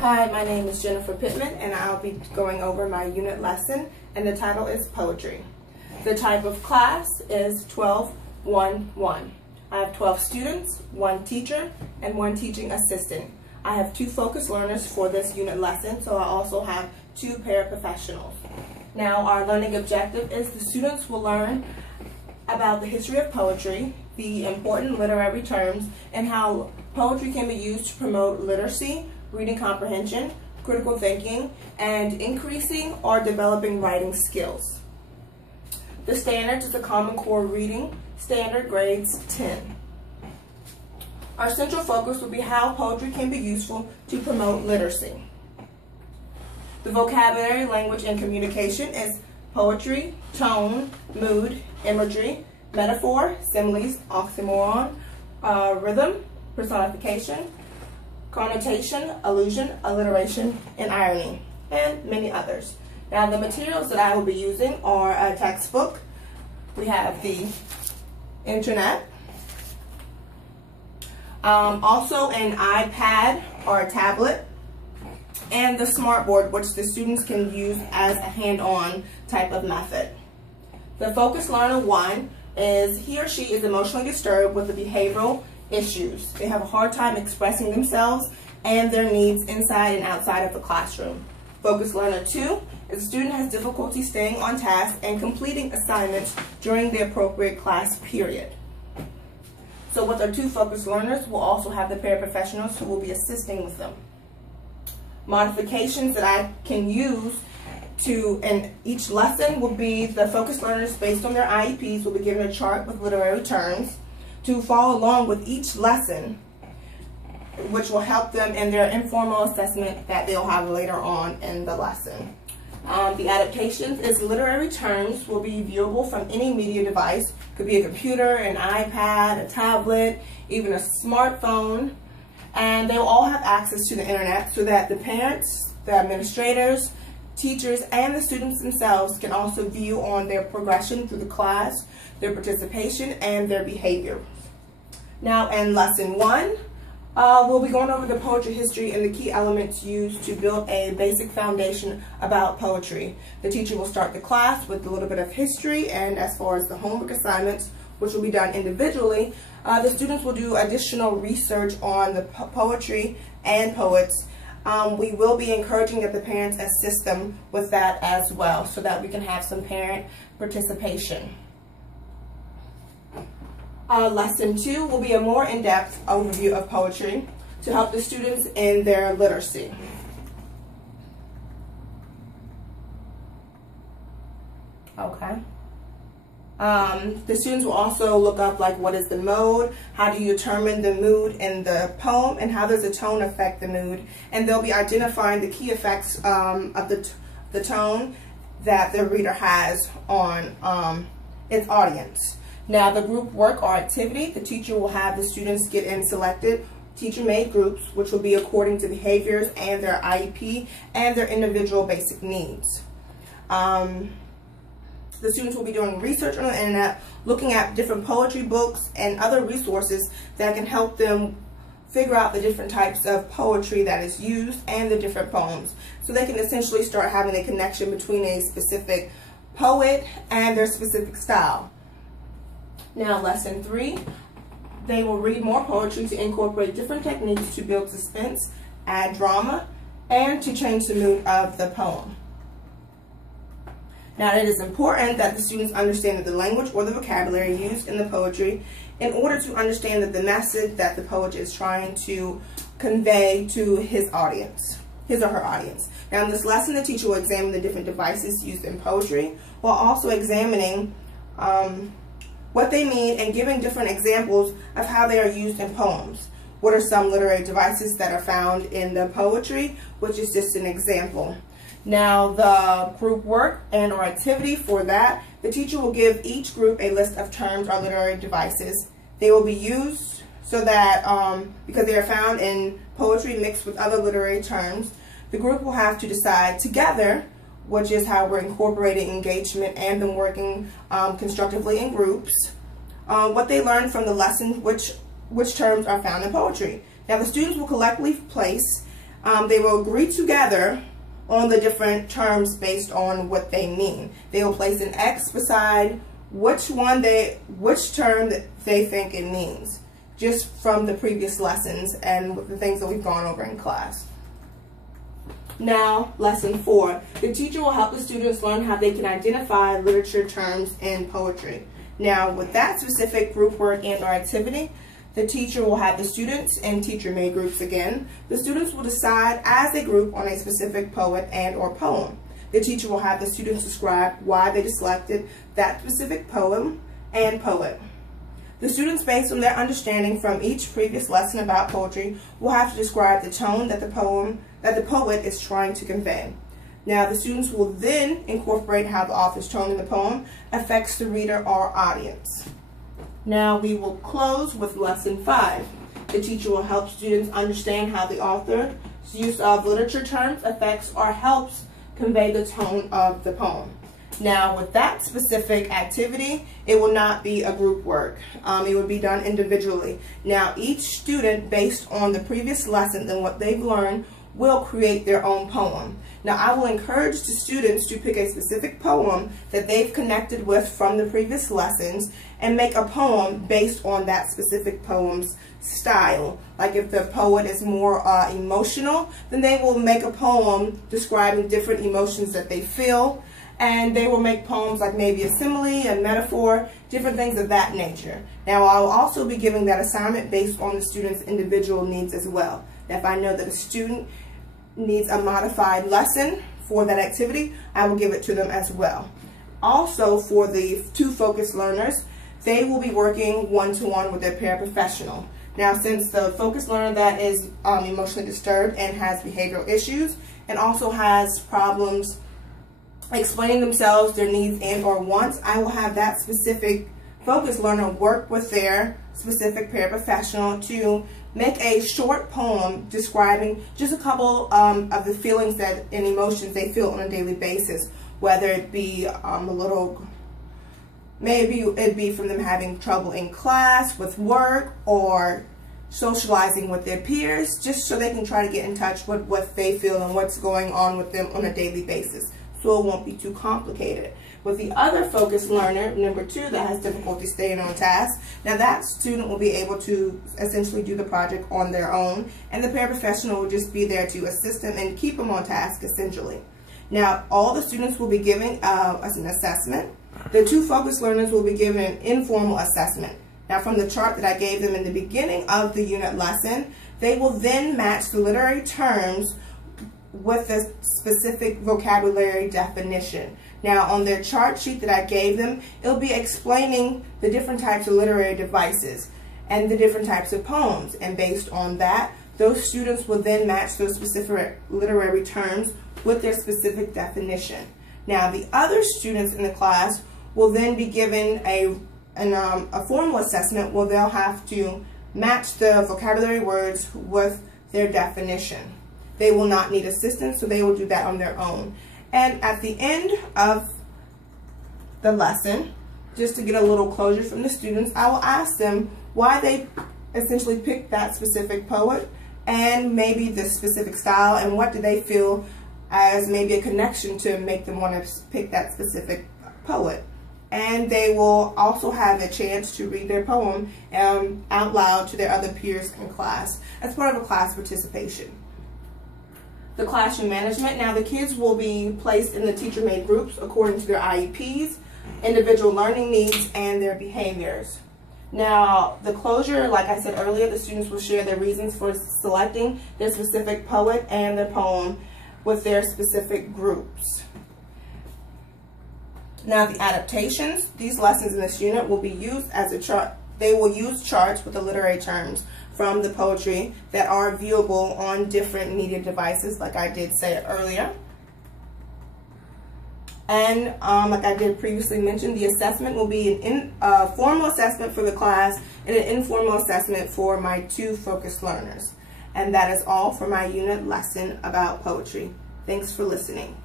Hi, my name is Jennifer Pittman, and I'll be going over my unit lesson, and the title is Poetry. The type of class is 12-1-1. I have 12 students, 1 teacher, and 1 teaching assistant. I have 2 focus learners for this unit lesson, so I also have 2 paraprofessionals. Now, our learning objective is the students will learn about the history of poetry, the important literary terms, and how poetry can be used to promote literacy, reading comprehension, critical thinking, and increasing or developing writing skills. The standards is a Common Core reading standard, grades 10. Our central focus will be how poetry can be useful to promote literacy. The vocabulary, language, and communication is poetry, tone, mood, imagery, metaphor, similes, oxymoron, rhythm, personification, connotation, allusion, alliteration, and irony, and many others. Now, the materials that I will be using are a textbook. We have the internet, also an iPad or a tablet, and the smartboard, which the students can use as a hand-on type of method. The Focus Learner 1 is he or she is emotionally disturbed with the behavioral issues. They have a hard time expressing themselves and their needs inside and outside of the classroom. Focus Learner 2 is a student has difficulty staying on task and completing assignments during the appropriate class period. So with our 2 focus learners, we'll also have the paraprofessionals who will be assisting with them. Modifications that I can use in each lesson will be the focus learners, based on their IEPs, will be given a chart with literary terms to follow along with each lesson, which will help them in their informal assessment that they'll have later on in the lesson. The adaptations is literary terms will be viewable from any media device. Could be a computer, an iPad, a tablet, even a smartphone, and they will all have access to the internet so that the parents, the administrators, teachers, and the students themselves can also view on their progression through the class, their participation, and their behavior. Now, in lesson 1, we'll be going over the poetry history and the key elements used to build a basic foundation about poetry. The teacher will start the class with a little bit of history, and as far as the homework assignments, which will be done individually, the students will do additional research on the poetry and poets. We will be encouraging that the parents assist them with that as well, so that we can have some parent participation. Lesson 2 will be a more in-depth overview of poetry to help the students in their literacy. Okay. The students will also look up what is the mode, how do you determine the mood in the poem, and how does the tone affect the mood, and they'll be identifying the key effects of the tone that the reader has on its audience. Now, the group work or activity, the teacher will have the students get in selected teacher-made groups, which will be according to behaviors and their IEP and their individual basic needs. The students will be doing research on the internet, looking at different poetry books and other resources that can help them figure out the different types of poetry that is used and the different poems. So they can essentially start having a connection between a specific poet and their specific style. Now, lesson 3, they will read more poetry to incorporate different techniques to build suspense, add drama, and to change the mood of the poem. Now, it is important that the students understand the language or the vocabulary used in the poetry in order to understand that the message that the poet is trying to convey to his or her audience. Now, in this lesson, the teacher will examine the different devices used in poetry, while also examining what they mean and giving different examples of how they are used in poems. What are some literary devices that are found in the poetry, which is just an example. Now, the group work and or activity for that, the teacher will give each group a list of terms or literary devices. They will be used so that, because they are found in poetry mixed with other literary terms, the group will have to decide together, which is how we're incorporating engagement and them working constructively in groups, what they learned from the lesson, which terms are found in poetry. Now, the students will collectively place they will agree together on the different terms based on what they mean. They will place an X beside which term that they think it means, just from the previous lessons and the things that we've gone over in class. Now, lesson 4. The teacher will help the students learn how they can identify literature terms in poetry. Now, with that specific group work and or activity, the teacher will have the students in teacher-made groups again. The students will decide as a group on a specific poet and or poem. The teacher will have the students describe why they selected that specific poem and poet. The students, based on their understanding from each previous lesson about poetry, will have to describe the tone that the poet is trying to convey. Now, the students will then incorporate how the author's tone in the poem affects the reader or audience. Now, we will close with lesson 5. The teacher will help students understand how the author's use of literature terms affects or helps convey the tone of the poem. Now, with that specific activity, it will not be a group work. It will be done individually. Now, each student, based on the previous lesson and what they've learned, will create their own poem. Now, I will encourage the students to pick a specific poem that they've connected with from the previous lessons and make a poem based on that specific poem's style. Like if the poet is more emotional, then they will make a poem describing different emotions that they feel. And they will make poems like maybe a simile, a metaphor, different things of that nature. Now, I will also be giving that assignment based on the student's individual needs as well. Now, if I know that a student needs a modified lesson for that activity, I will give it to them as well. Also, for the 2 focused learners, they will be working one-to-one with their paraprofessional. Now, since the focused learner that is emotionally disturbed and has behavioral issues and also has problems explaining themselves, their needs and or wants, I will have that specific focused learner work with their specific paraprofessional to make a short poem describing just a couple of the feelings that and emotions they feel on a daily basis, whether it be maybe it'd be from them having trouble in class, with work, or socializing with their peers, just so they can try to get in touch with what they feel and what's going on with them on a daily basis, so it won't be too complicated. With the other focused learner, number 2, that has difficulty staying on task, now that student will be able to essentially do the project on their own, and the paraprofessional will just be there to assist them and keep them on task, essentially. Now, all the students will be given as an assessment. The 2 focused learners will be given an informal assessment. Now, from the chart that I gave them in the beginning of the unit lesson, they will then match the literary terms with the specific vocabulary definition. Now, on their chart sheet that I gave them, it'll be explaining the different types of literary devices and the different types of poems. And based on that, those students will then match those specific literary terms with their specific definition. Now, the other students in the class will then be given a formal assessment where they'll have to match the vocabulary words with their definition. They will not need assistance, so they will do that on their own. And at the end of the lesson, just to get a little closure from the students, I will ask them why they essentially picked that specific poet and maybe the specific style, and what do they feel as maybe a connection to make them want to pick that specific poet. And they will also have a chance to read their poem out loud to their other peers in class as part of a class participation. The classroom management. Now, the kids will be placed in the teacher-made groups according to their IEPs, individual learning needs, and their behaviors. Now, the closure, like I said earlier, the students will share their reasons for selecting their specific poet and their poem with their specific groups. Now, the adaptations. These lessons in this unit will be used as a chart. They will use charts with the literary terms from the poetry that are viewable on different media devices, like I did say earlier. And like I did previously mention, the assessment will be a formal assessment for the class and an informal assessment for my 2 focused learners. And that is all for my unit lesson about poetry. Thanks for listening.